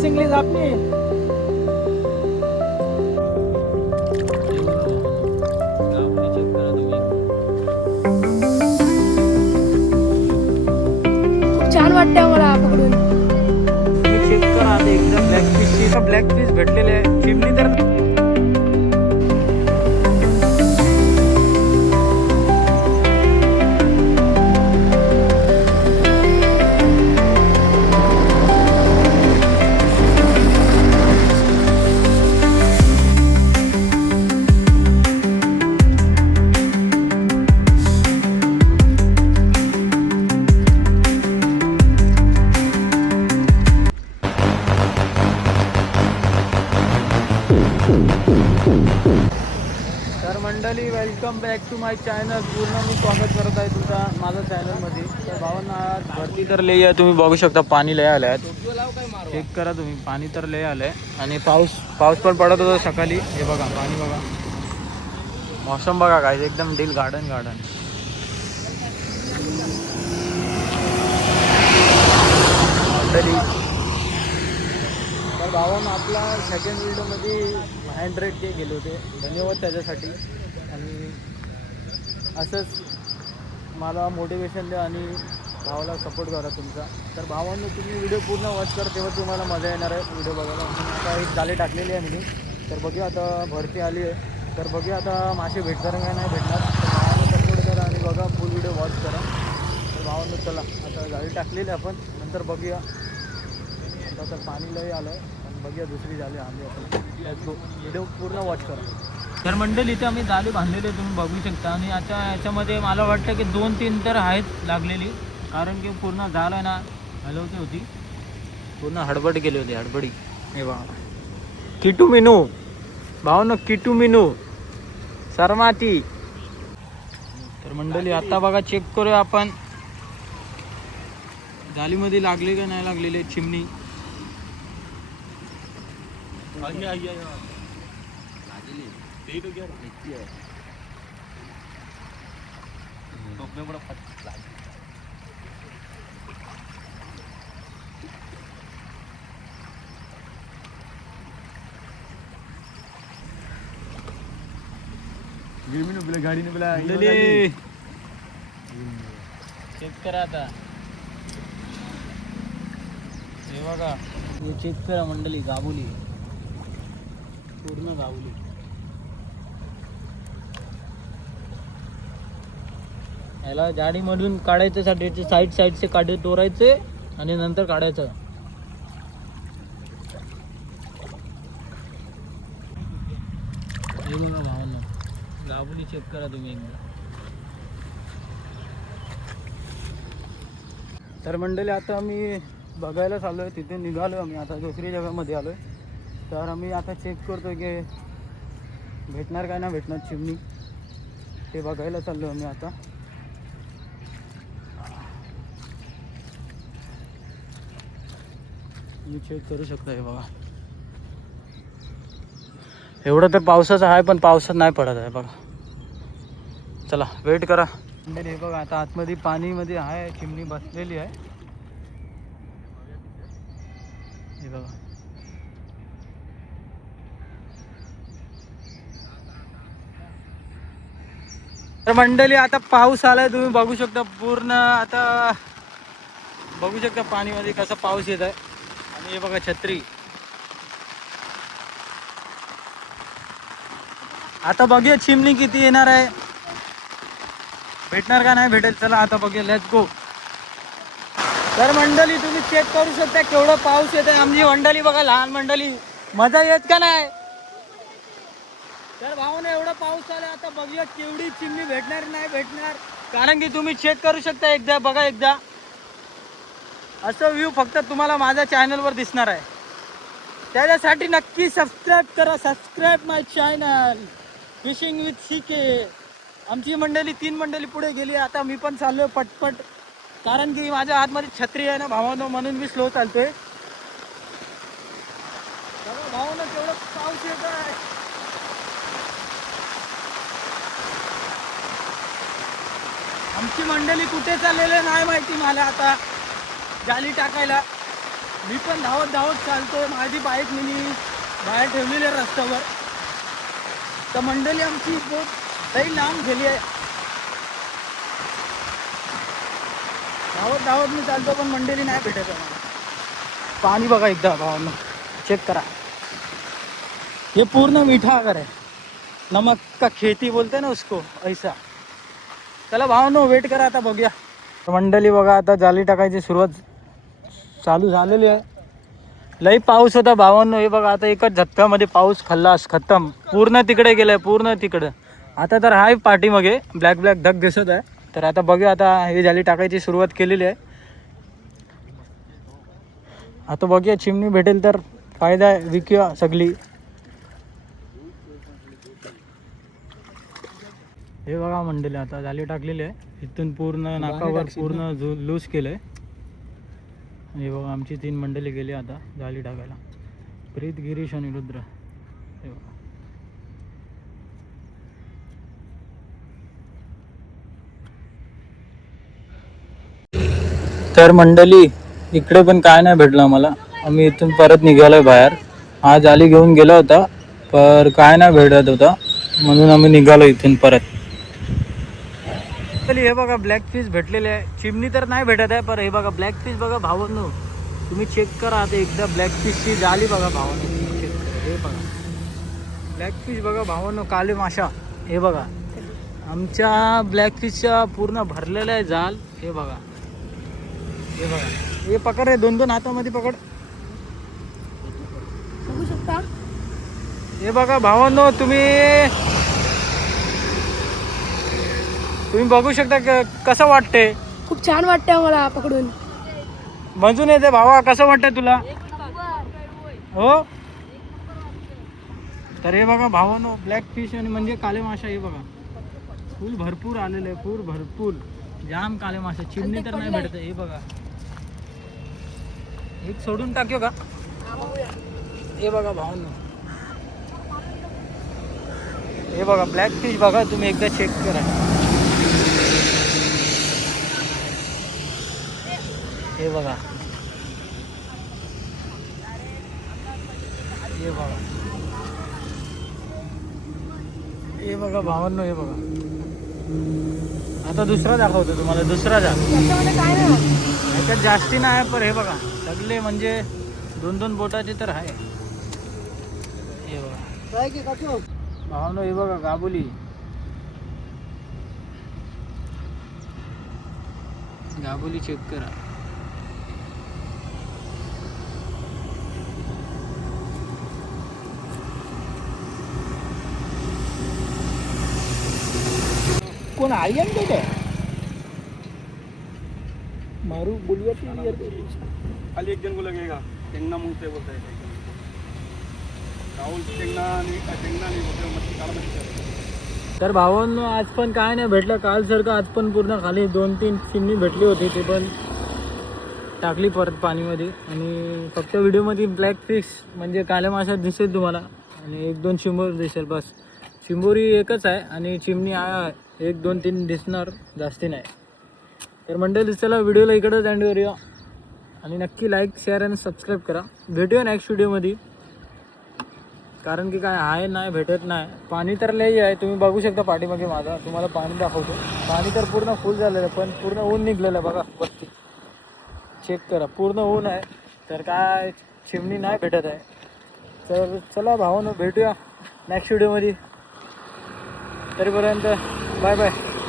Singly झापणी. खूप छान वाटतं मला पकडून. तुम्ही चेक करा आता एकदम ब्लॅक फिश भेटलेले आहे. चिमणी तर मंडळी welcome back to my channel. पूर्ण मी स्वागत करत आहे तुमचा माझ्या चॅनलमध्ये. तर भावांना आज भरती तर लई आहे, तुम्ही बघू शकता पाणी लय आलं आहे. चेक करा तुम्ही, पाणी तर लय आलं आहे आणि पाऊस पण पडत होता सकाळी. हे बघा पाणी बघा, मौसम बघा काय एकदम डील गार्डन. तर भावांना आपला सेकंड व्हिडिओमध्ये हँड के गेले होते, धन्यवाद त्याच्यासाठी. आणि असंच मला मोटिवेशन द्या आणि भावाला सपोर्ट करा तुमचा. तर भावांनो तुम्ही व्हिडिओ पूर्ण वॉच करा, तेव्हा तुम्हाला मजा येणार आहे व्हिडिओ बघायला. आता एक जाळी टाकलेली आहे मी, तर बघूया आता भरती आली आहे. तर बघूया आता मासे भेटणार काय नाही भेटणार. तर भावाला सपोर्ट करा आणि बघा, फुल व्हिडिओ वॉच करा. तर भावांनो चला आता जाळी टाकलेली आपण, नंतर बघूया. आता तर पाणी लई आलं आहे आणि बघूया दुसरी जाळी आली आपण. व्हिडिओ पूर्ण वॉच करा. तर मंडळी इथे आम्ही जाळी बांधलेली तुम्ही बघू शकता. आणि आता याच्यामध्ये मला वाटतं की 2-3 तर आहेत लागलेली, कारण की पूर्ण जाळ आहे ना हलवती होती, पूर्ण हडबड केली होती हडबडी. हे बघा किटू मिनू भावनो, किटू मिनू सरमाती. तर मंडळी आता बघा चेक करूया आपण जाळीमध्ये लागले का नाही लागलेले चिमणी. गाडी चेक करा आता, हे बघा हे चेक करा मंडळी, गाबुली पूर्ण गाबुली. याला जाडीमधून काढायचं, साईडचे काढे तोडायचे आणि नंतर काढायचं. हे बघा भावांनो, गाबुली चेक करा तुम्ही एकदा. तर मंडळी आता आम्ही बघायला चाललो आहे, तिथे निघालो आम्ही आता दुसरी जगामध्ये आलो आहे. तर आम्ही आता चेक करतो की भेटणार काय ना भेटणार चिमणी, ते बघायला चाललो आम्ही आता. तुम्ही चेक करू शकता, हे बघा एवढं तर पावसाचं आहे, पण पावसात नाही पडत आहे बघा. चला वेट करा. हे बघा आता आतमध्ये पाणीमध्ये आहे, चिमणी बसलेली आहे. हे बघा तर मंडळी आता पाऊस आलाय, तुम्ही बघू शकता पूर्ण. आता बघू शकता पाणीमध्ये कसा पाऊस येत आहे. आणि हे बघा छत्री. आता बघूया चिमणी किती येणार आहे, भेटणार का नाही भेटेल. चला आता बघूया, लेट्स गो. तर मंडळी तुम्ही चेक करू शकता केवढा पाऊस येत आहे. आमची मंडळी बघा, लहान मंडळी, मजा येत का नाही. तर भाऊने एवढा पाऊस आला, आता बघूया केवढी चिमणी भेटणार नाही भेटणार, कारण की तुम्ही चेक करू शकता एकदा बघा. एकदा असं व्ह्यू फक्त तुम्हाला माझ्या चॅनलवर दिसणार आहे. त्याच्यासाठी नक्की सबस्क्राईब करा, subscribe my channel fishing with CK. आमची मंडळी 3 मंडळी पुढे गेली, आता मी पण चाललोय पटपट, कारण की माझ्या हातमध्ये छत्री आहे ना भावानो, म्हणून मी स्लो चालतोय. भावानो केवढा पाऊस येत आहे. आमची मंडळी कुठे चाललेले नाही माहिती मला. आता जाळी टाकायला मी पण धावत धावत चालतोय. माझी बाईक मी बाहेर ठेवलेली आहे रस्त्यावर. तर मंडळी आमची बहुत लई लांब गेली आहे. धावत धावत मी चालतो पण मंडळी नाही भेटत आहे मला. पाणी बघा एकदा भावांनो, चेक करा. ये पूर्ण मीठा आगर है, नमक का खेती बोलते हैं ना उसको, ऐसा. चला भावांनो वेट करा, आता बघूया. मंडळी बघा आता जाळी टाकायची सुरुवात चालू झालेली आहे. लई पाऊस होता भावांनो. हे बघा आता एकच झटक्यामध्ये पाऊस खल्लास खतम. पूर्ण तिकडे गेलाय, पूर्ण तिकडं. आता तर हाय पाठीमागे ब्लॅक ब्लॅक ढग दिसत आहे. तर आता बघूया, आता ही जाळी टाकायची सुरुवात केलेली आहे. आता बघूया चिमणी भेटेल तर फायदा आहे, विकूया सगळी. हे बघा मंडळी आता जाळी टाकलेली आहे. इथून पूर्ण नाकावर पूर्ण लूज केलंय. हे बघा आमची 3 मंडळी गेली आता जाळी टाकायला. प्रीत, गिरीश आणि रुद्र. हे बघा तर मंडळी इकडे पण काय नाही भेटलं आम्हाला. आम्ही इथून परत निघालोय बाहेर. हा जाळी घेऊन गेला होता पर काय नाही भेटत होता, म्हणून आम्ही निघालो इथून परत. हे बघा ब्लॅक फिश भेटलेले आहे. चिमणी तर नाही भेटत आहे, पर हे बघा ब्लॅक फिश बघा भावांनो, तुम्ही चेक करा आता एकदा. ब्लॅक फिशची जाळी बघा भावांनो, चेक करा. हे बघा ब्लॅक फिश बघा भावांनो, काले माशा. हे बघा आमच्या ब्लॅक फिशच्या पूर्ण भरलेलं आहे जाल. हे बघा, हे बघा, हे पकड रे, 2-2 हातामध्ये पकड. बघू शकता. हे बघा भावांनो, तुम्ही बघू शकता कसं वाटते. खूप छान वाटते आम्हाला पकडून. मजून येते भावा, कसं वाटतंय तुला? हो. तर हे बघा भावांनो ब्लॅक फिश आणि म्हणजे काले माशा. हे बघा फुल भरपूर आलेले आहे, फुल भरपूर जाम काले मासे. चिमणी तर नाही भेटत. हे बघा एक सोडून टाक्यो का. हे बघा भावांनो, हे बघा ब्लॅक फिश बघा, तुम्ही एकदा चेक करा. हे बघा, हे बघा, हे बघा भावांनो. हे बघा आता दुसरा दाखवतो तुम्हाला. दुसरा जाल त्याच्यामध्ये काय नाही. याच्यात जास्ती नाही, पण हे बघा सगळे म्हणजे 2-2 बोटाचे तर आहे. हे बघा भावांनो, हे बघा गाबुली. गाबुली चेक करा. कोण आई आणतो मारू बोलिया खाली एक जन को लगेगा टेंगना मुंह से बोलता है राहुल टेंगना नहीं बोलते मच्छी काला मच्छी. तर भावांनो आज पण काय नाही भेटलं. कालसारखं आज पण पूर्ण खाली 2-3 चिमणी भेटली होती, ते पण टाकली परत पाणीमध्ये. आणि फक्त व्हिडिओमध्ये ब्लॅक फिश म्हणजे काल्या माशा दिसेल तुम्हाला, आणि 1-2 चिंबोरी दिसेल बस. चिंबोरी एकच आहे आणि चिमणी 1-2-3 दिसणार, जास्ती नाही. तर मंडळी चला व्हिडिओला इकडंच एंड करूया, आणि नक्की लाईक, शेअर आणि सबस्क्राईब करा. भेटूया नेक्स्ट व्हिडिओमध्ये. कारण की काय आहे नाही भेटत नाही. पाणी तर लई आहे, तुम्ही बघू शकता पाठीमागे माझा. तुम्हाला पाणी दाखवतो. पाणी तर पूर्ण फुल झालेलं आहे, पण पूर्ण ऊन निघलेलं आहे बघा वरती. चेक करा पूर्ण ऊन आहे. तर काय चिमणी नाही भेटत आहे. तर चला भावांनो भेटूया नेक्स्ट व्हिडिओमध्ये. तरीपर्यंत बाय बाय.